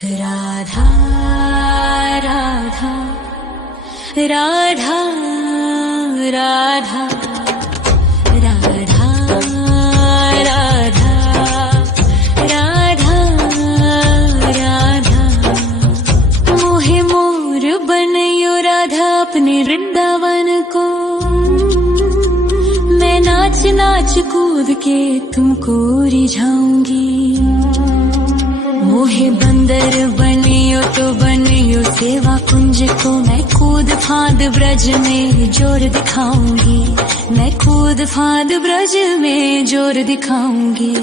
राधा राधा राधा राधा राधा राधा राधा राधा मोहे मोर बनयो राधा अपने वृंदावन को। मैं नाच नाच कूद के तुमको रिझाऊंगी। मोहे बंदर बनियो तो बनियो सेवा कुंज को। मैं कूद फांद ब्रज में जोर दिखाऊंगी। मैं कूद फांद ब्रज में जोर दिखाऊंगी।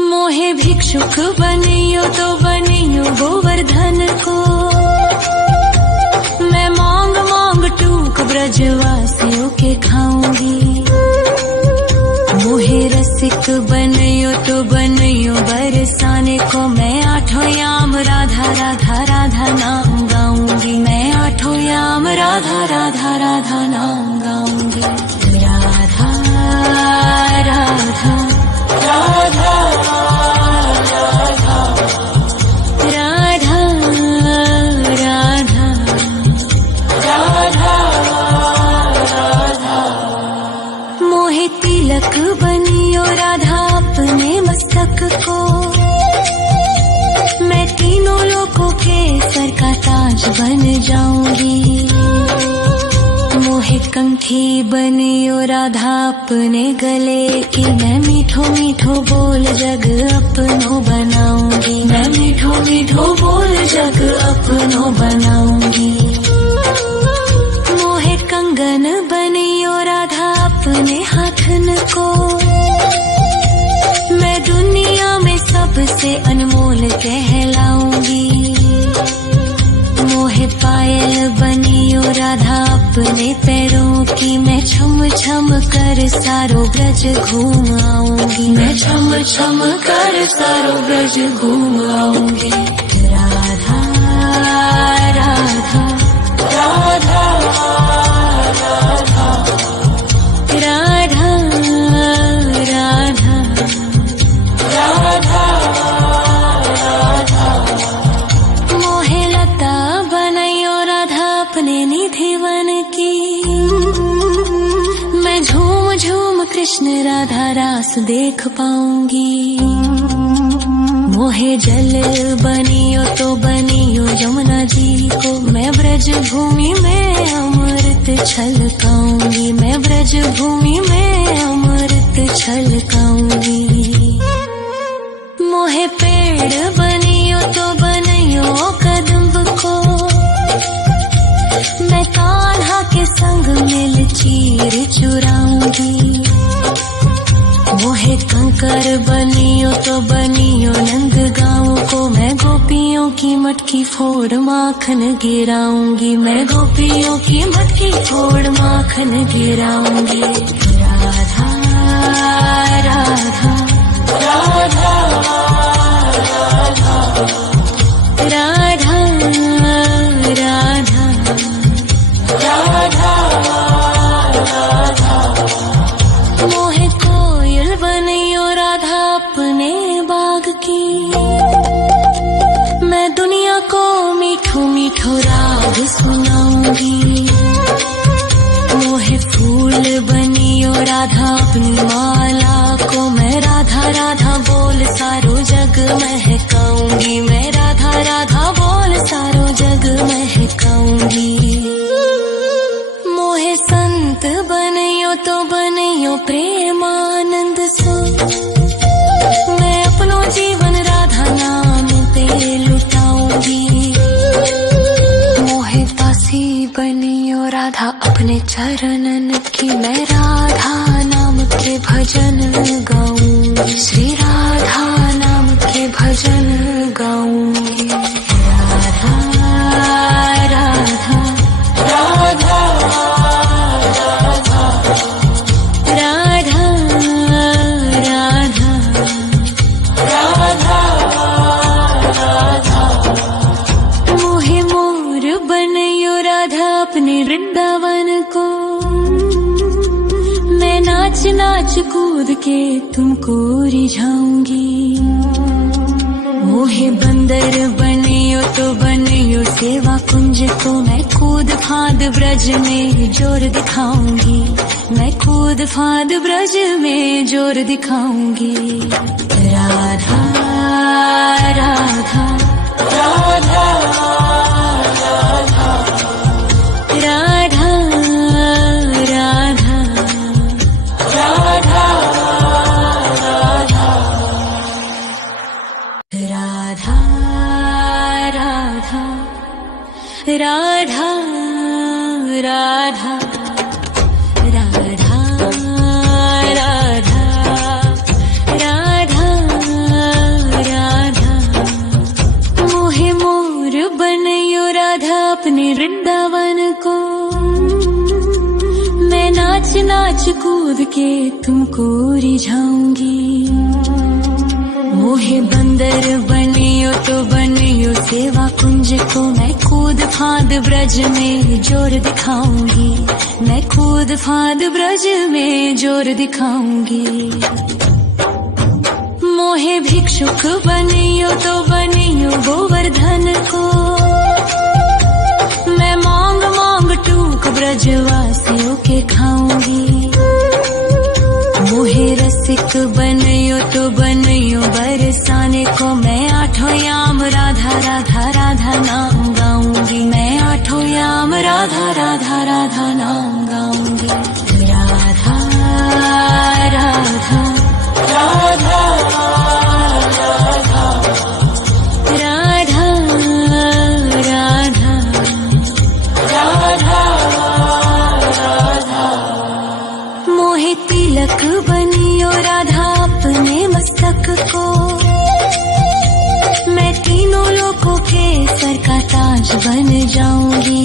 मोहे भिक्षुक बनियो तो बनियो गोवर्धन को। मैं मांग मांग टूक ब्रजवासियों के खाऊंगी। मोहे रसिक बनियो तो बनियो बरसाने को। मैं आठों याम राधा राधा राधा नाम गाऊंगी। मैं आठों याम राधा राधा राधा नाम गाऊंगी। राधा राधा राधा राधा राधा राधा राधा। मोहे तिलक बनियो राधा अपने मस्तक को। मैं तीनों लोगों के सर का ताज बन जाऊंगी। मोहे कंठी बनियो राधा अपने गले की। मैं मीठो मीठो बोल जग अपनो बनाऊंगी। मैं मीठो मीठो बोल जग अपनो बनाऊंगी। मोहे कंगन बनियो राधा अपने हाथन को। मैं दुनिया में सबसे अनमोल कहलाऊंगी। मोहे पायल बनियो राधा अपने पैरों की। मैं छम छम कर सारो ब्रज घूम आऊंगी। मैं छम छम कर सारो ब्रज घूम आऊंगी। राधा राधा राधा राधा राधा राधा राधा राधा। मोहे लता बनायो राधा अपने निधि वन की। मैं झूम झूम कृष्ण राधा रास देख पाऊंगी। मोहे जल बनियो तो बनियो यमुना जी को। मैं ब्रज भूमि में अमृत छलकाऊंगी। मैं ब्रज भूमि में अमृत छलकाऊंगी। मोहे पेड़ बनियो तो बनियो कदम्ब को। मैं कान्हा के संग मिल चीर चुराऊंगी। मोहे कंकर बनियो तो बनियो नंद गाँव को। मैं गोपियों की मटकी फोड़ माखन गिराऊंगी। मैं गोपियों की मटकी फोड़ माखन गिराऊंगी। राधा राधा राधा राधा राधा राधा राधा। मोहे कोयल बनियो राधा अपने बाग की। मैं दुनिया को मीठो मीठो राग सुनाऊंगी। मोहे फूल बनियो राधा अपनी माला को। मैं राधा राधा बोल सारो जग महकाऊंगी। मैं राधा राधा बोल सारो जग महकाऊंगी। मोहे संत बनियो तो बनियो प्रेमानंद सो। मैं अपनो जीवन राधा नाम पे लुटाऊंगी। मोहे दासी बनियो राधा अपने चरणन की। मैं राधा नाम के भजन गाऊंगी। श्री राधा नाम के भजन गाऊंगी। राधा राधा राधा राधा राधा राधा राधा राधा। मोहे मोर बनयो राधा अपने वृंदावन को। मैं नाच नाच कूद के तुमको रिझाऊंगी। मोहे बंदर बनियो तो बनियो सेवा कुंज को मैं कूद फाद ब्रज में जोर दिखाऊंगी, मैं कूद फाद ब्रज में जोर दिखाऊंगी। राधा राधा राधा राधा राधा राधा राधा राधा राधा राधा राधा राधा राधा राधा राधा मोहे मोर बनयो राधा अपने वृंदावन को, मैं नाच नाच कूद के तुमको रिझाऊंगी। मोहे बंदर बनियो तो बनियो सेवा कुंज को मैं कूद फाद ब्रज में जोर दिखाऊंगी, मैं कूद फाद ब्रज में जोर दिखाऊंगी। मोहे भिक्षुक बनियो तो बनियो गोवर्धन को, मैं मांग मांग टूक ब्रजवासियों के खाऊंगी। मोहे रसिक बनियो तो बनियो बरसाने को, मैं आठों याम राधा राधा राधा नाम गाऊंगी, मैं आठों याम राधा राधा राधा नाम गाऊंगी। राधा राधा राधा राधा राधा राधा राधा मोहे तिलक बनियो राधा अपने मस्तक को, मैं तीनों लोगों के सर का ताज बन जाऊंगी।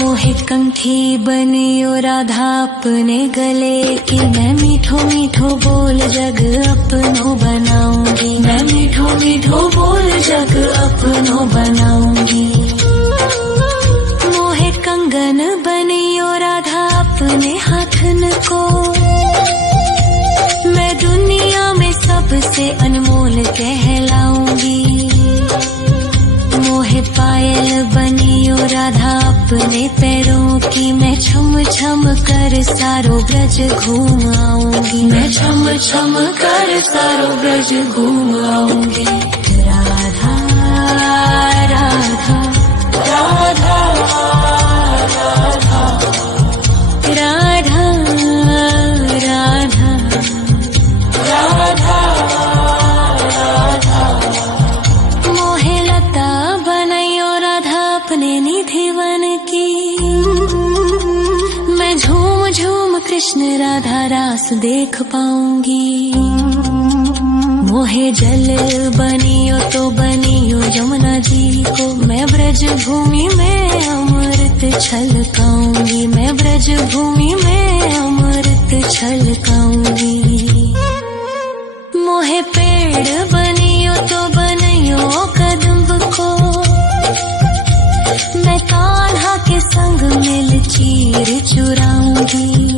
मोहे कंठी बनियो राधा अपने गले की, मैं मीठो मीठो बोल जग अपनो बनाऊंगी, मैं मीठो मीठो बोल जग अपनो बनाऊंगी। मोहे कंगन बनियो राधा अपने हाथन को, मैं दुनिया में सबसे अनमोल कहलाऊंगी। मोहे पायल बनियो राधा अपने पैरों की, मैं छम छम कर सारो ब्रज घूम आऊंगी, मैं छम छम कर सारो ब्रज घूम आऊंगी। राधा राधा राधा राधा राधा राधा राधा राधा मोहे लता बनयो राधा अपने निधि वन की, मैं झूम झूम कृष्ण राधा रास देख पाऊंगी। मोहे जल बनियो तो बनियो यमुना जी को, मैं ब्रज भूमि में अमृत छलकाऊंगी, मैं ब्रज भूमि में अमृत छलकाऊंगी। मोहे पेड़ बनियो तो बनियो कदम्ब को, मैं कान्हा के संग मिल चीर चुराऊंगी।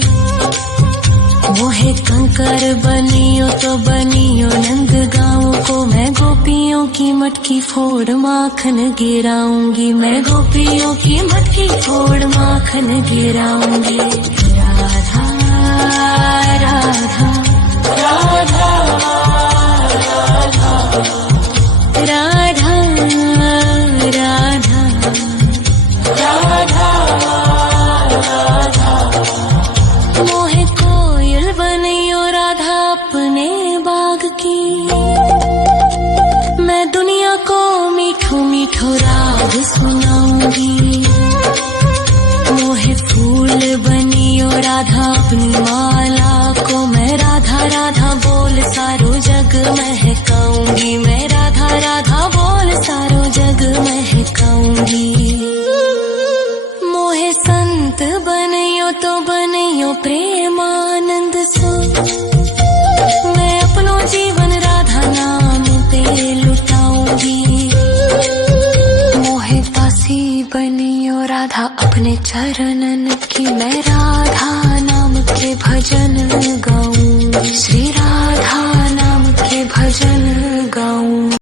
मोहे कंकर बनियो तो बनियो नंद गाँव को, मैं गोपियों की मटकी फोड़ माखन गिराऊंगी, मैं गोपियों की मटकी फोड़ माखन गिराऊंगी। राधा राधा राधा राधा राधा राधा राधा मोहे कोयल बनियो राधा अपने बाग की, मैं दुनिया को मीठो मीठो राग सुनाऊंगी। मोहे फूल बनियो राधा अपनी माला को, मैं राधा राधा बोल सारो जग महकाऊंगी, मैं राधा राधा बोल सारो जग महकाऊंगी। मोहे संत बनियो तो बनियो प्रेमानंद सो, मैं अपनो जीवन राधा नाम पे लुटाऊंगी। मोहे दासी बनियो राधा अपने चरणन की, मैं राधा नाम के भजन